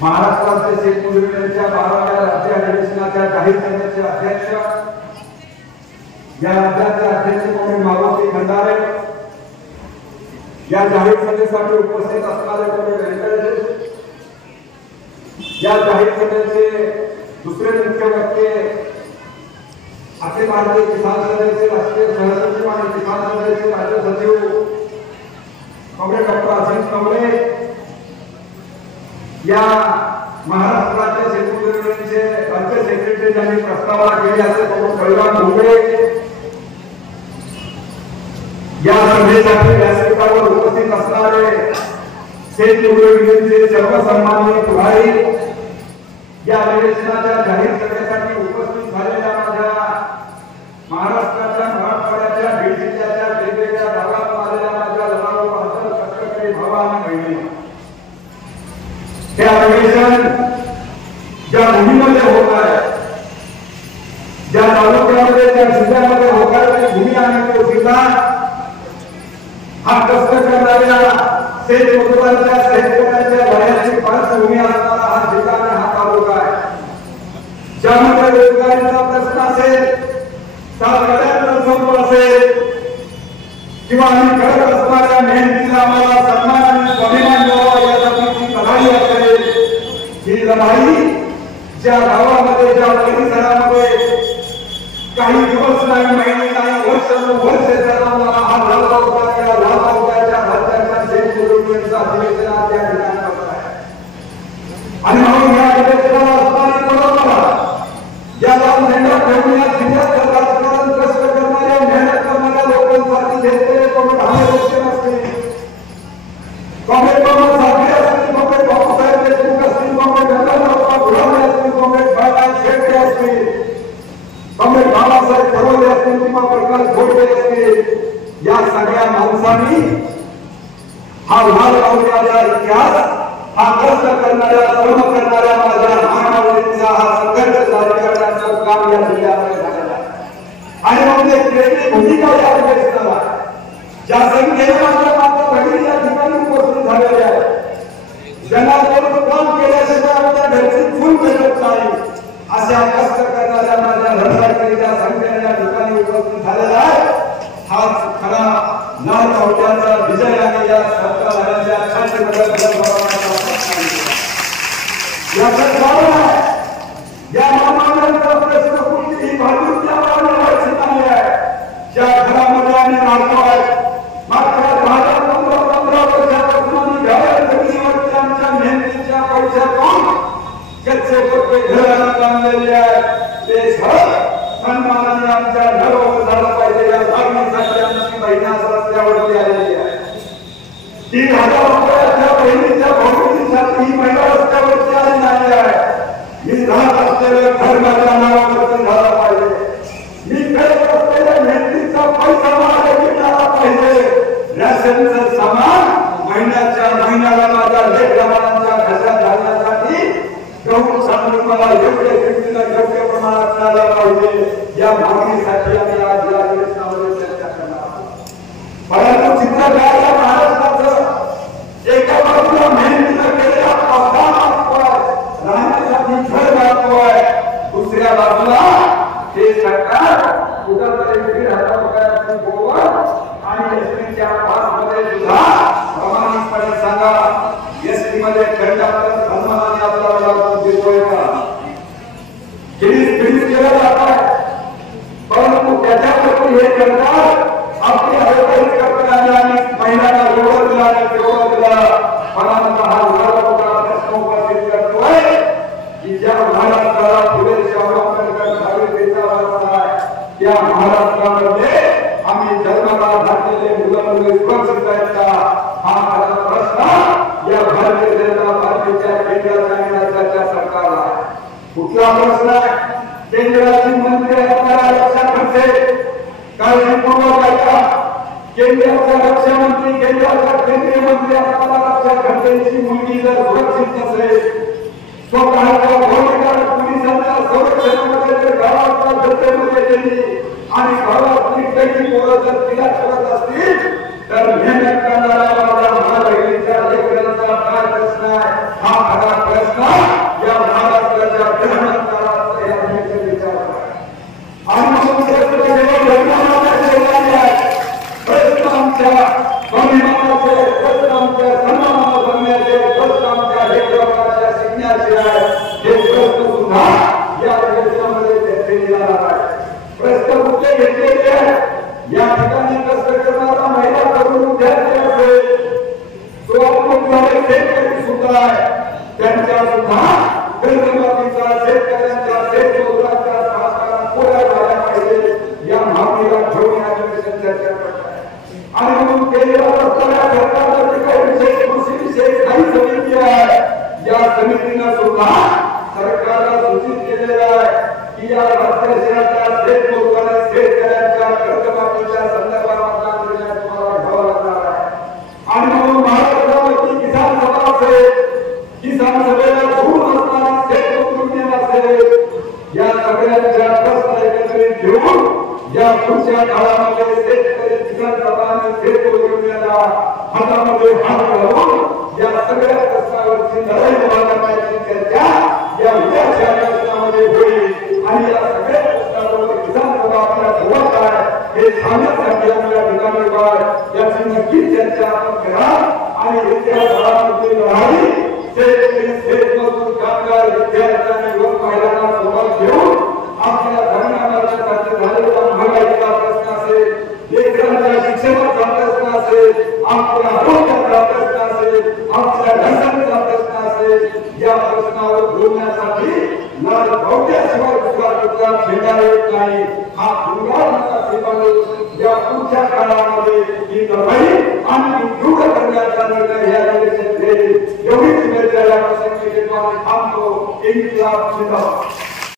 महाराष्ट्राचे शेतमजुरीच्या 12व्या राज्य अधिवेशनाच्या जाहीर सभेचे अध्यक्ष, या राज्याचे अध्यक्ष म्हणून मारुती खंडारे, या जाहीर सभेसाठी उपस्थित असणारे व्यंकटेश, या जाहीर सभेचे दुसरे मुख्य वक्ते अखिल भारतीय किसान सभेचे राष्ट्रीय सहसचिव आणि किसान सभेचे राज्य सचिव कॉम्रेड डॉक्टर अजित कमळे, या महाराष्ट्राच्या शेतमजुरीचे राज्य सेक्रेटरी ज्यांनी प्रस्तावना केली असे बळीराम भोगळे, या सभेसाठी व्यासपीठावर उपस्थित असणारे शेतमजुरीचे सर्व सन्माननीय पुढारी, या अधिवेशनाच्या जाहीर सभेसाठी उपस्थित झालेल्या माझ्या महाराष्ट्राच्या मराठवाड्याच्या बीड जिल्ह्याच्या वेगवेगळ्या भागातून आलेल्या माझ्या लढाऊ वाहतूक कष्टकरी भावा आणि बहिणी, हे अधिवेशन ज्या भूमीमध्ये होत आहे, ज्या तालुक्यामध्ये ज्या जिल्ह्यामध्ये होत आहे ती भूमी आणि तो जिल्हा हा कष्ट करणाऱ्या शेतमजुरांच्या शेतकऱ्यांच्या वयाची पार्श्वभूमी असणारा हा जिल्हा आणि हा तालुका आहे, ज्यामध्ये रोजगारीचा प्रश्न असेल, सातत्याचा संप असेल किंवा आम्ही करत असणाऱ्या मेहनतीला आम्हाला सन्मान आणि स्वाभिमान मिळावा यासाठीची लढाई असेल, ही लढाई ज्या गावामध्ये ज्या परिसरामध्ये काही दिवस नाही, महिने नाही, वर्ष चालवणारा हा लाल तालुक्याच्या राज्याच्या शेतमजुरीचा अधिवेशन त्या ठिकाणी होत आहे. आणि म्हणून या अधिवेशनाला असणारी परंपरा, या लांब ठेवून या जिल्ह्यात राजकारण कष्ट करणाऱ्या मेहनत करणाऱ्या लोकांसाठी घेतलेले कॉम्रेड हामेरोजचे असतील, कॉम्रेड बाबा साठे असतील, कॉम्रेड बाबासाहेब देशमुख असतील, कॉम्रेड गंगाधरराव गुलाबी असतील, कॉम्रेड बाळासाहेब शेट्टे असतील, कॉम्रेड बाबासाहेब बरोले असतील किंवा प्रकाश घोडके असतील, या सगळ्या माणसांनी हा लाल तालुक्याचा इतिहास, हा कष्ट करणाऱ्या श्रम करणाऱ्या माझ्या मानवाचा हा संघर्ष जारी करण्याचं काम या जिल्ह्यामध्ये झालेलं आहे. आणि मग एक वेगळी भूमिका या अधिवेशनाला, ज्या संख्येने माझ्या भगिनी या ठिकाणी उपस्थित झालेले आहे, ज्यांना काम केल्याशिवाय आपल्या घरची चूल भेटत नाही, अशा कष्ट करणाऱ्या माझ्या धर्मशास्त्रीच्या संख्येने या ठिकाणी उपस्थित झालेला आहे. हाच खरा लाल तालुक्याचा विजय आणि या सरकारच्या याचं कारण आहे. या महामानवाचा प्रश्न कुठलीही भाजपच्या वाढण्याची नाही आहे. ज्या घरामध्ये आम्ही राहतो आहे, मागच्या 10-15 वर्षापासून आम्ही घराच्या जमिनीवरती आमच्या मेहनतीच्या पैशातून कच्चे पक्के घर बांधलेले आहे. ते घर सन्मानाने आमच्या घरावर झालं पाहिजे या मागणीसाठी आमची महिना रस्त्यावरती आलेली आहे. 3,000 रुपयाच्या बहिणीच्या भोवतीसाठी ही महिला रस्त्यावरती आली नाही आहे. मी राहत असलेलं घर माझ्या नावावरती झालं पाहिजे. मी करत असलेल्या मेहनतीचा पैसा मला मिळाला पाहिजे. रॅशनचं सामान महिन्याला माझ्या लेकरांच्या घशात घालण्यासाठी गहू तांदूळ मला योग्य किमतीला योग्य प्रमाणात मिळाला पाहिजे. या मागणीसाठी आम्ही आज या अधिवेशनामध्ये चर्चा करणार आहोत. परंतु चित्र काय या महाराष्ट्राचं, एका बाजूला मेहनतीला केलेला पावसाळा आहे, राहण्यासाठी घर बांधतो आहे, दुसऱ्या बाजूला हे सरकार कुठंतरी 1,500 रुपयाची गोवर आणि एसटीच्या पासमध्ये सुद्धा प्रामाणिकपणे सांगा, एसटी मध्ये खंडात सन्मानाने आपल्याला देतोय का? गिरीश केलं जात आहे, परंतु त्याच्यावरती हे सरकार आपली हरकत करताना आणि महिलांना एवढं दिला आणि तेवढं दिलं. परंतु हा लाल प्रश्न उपस्थित करतोय की ज्या महाराष्ट्राला फुले आंबेडकर नागरिकतेचा वारसा आहे, त्या महाराष्ट्रामध्ये आम्ही जन्माला घातलेले मुलं सुरक्षित आहेत का? हा खरा प्रश्न या भारतीय जनता पार्टीच्या केंद्राच्या आणि राज्याच्या सरकारला आहे. कुठला प्रश्न आहे? केंद्राचे मंत्री असणारा रक्षा खडसे काळजीपूर्वक ऐका. केंद्राचा रक्षा मंत्री, केंद्राचा केंद्रीय मंत्री असणारा रक्षा खडसेंची मुलगी जर सुरक्षित नसेल, स्वतःच्या भौतिक पोलिसांच्या संरक्षणामध्ये जर गावाच्या जत्रेमध्ये गेली आणि गावातली काही पोरं जर तिला करत असतील, तर मेहनत करणाऱ्या माझ्या महाबहिणीच्या लेकरांचा काय प्रश्न आहे? हा खरा प्रश्न प्रश्न आमच्या सन्मानाला बनण्याचे प्रश्न आमच्या लेखकाच्या शिकण्याचे आहे हे प्रश्न सुद्धा या अधिवेशनामध्ये चर्चेला जाणार आहे. प्रश्न कुठले घेतलेले आहेत या ठिकाणी कष्ट करणारा महिला तरुण विद्यार्थी असेल तो आत्मविश्वास शेतकरी सुद्धा आहे त्यांच्या सुद्धा कर्जमाफीचा शेतकऱ्यांच्या शेतमजुरांच्या सहकारात पुऱ्या झाल्या पाहिजे या मागणीला घेऊन या अधिवेशन चर्चा करत आहे. आणि म्हणून केंद्रात असणाऱ्या सरकारची काही विशेष कृषी विषयक काही समिती आहे या समितीनं सुद्धा सरकारला सूचित केलेलं आहे की या राज्याच्या शेतमजुरांना शेतकऱ्यांच्या कर्जमाफीच्या संदर्भात निर्णय तुम्हाला घ्यावा लागणार आहे. आणि म्हणून महाराष्ट्रावरती किसान सभा असेल किसान सभेला धरून असणारी शेतमजूर युनियन असेल या सगळ्यांच्या प्रश्न एकत्रित घेऊन या पुढच्या काळामध्ये शेतकरी किसान सभा आणि शेतमजूर युनियनला हातामध्ये हात घालून या सगळ्या प्रश्नावरची लढाई मारण्याची चर्चा या उद्याच्या अधिवेशनामध्ये होईल आणि या सगळ्या प्रश्नावर किसान सभा आपल्या सोबत आहे हे सांगण्यासाठी आपल्या ठिकाणी याची नक्की चर्चा आपण करा आणि येत्या काळामध्ये लढाई शेतकरी शेतमजूर कामगार विद्यार्थी आणि युवक महिलांना सोबत घेऊन आपल्या धर्मासाठी झालेल्या महागाईचा प्रश्न असेल लेकरांच्या शिक्षणाचा प्रश्न असेल आपल्या आरोग्याचा प्रश्न असेल आपल्या घरच्यांचा प्रश्न असेल या प्रश्नावर बोलण्यासाठी लाल भावट्याशिवाय दुसरा कुठला झेंडा येत नाही हा या पुढच्या काळामध्ये ही लढाई आणि तीव्र करण्याचा निर्णय या अधिवेशनात घेईल एवढीच चर्चा या प्रसंगी थांबतो. इन्क्लाब जिंदाबाद.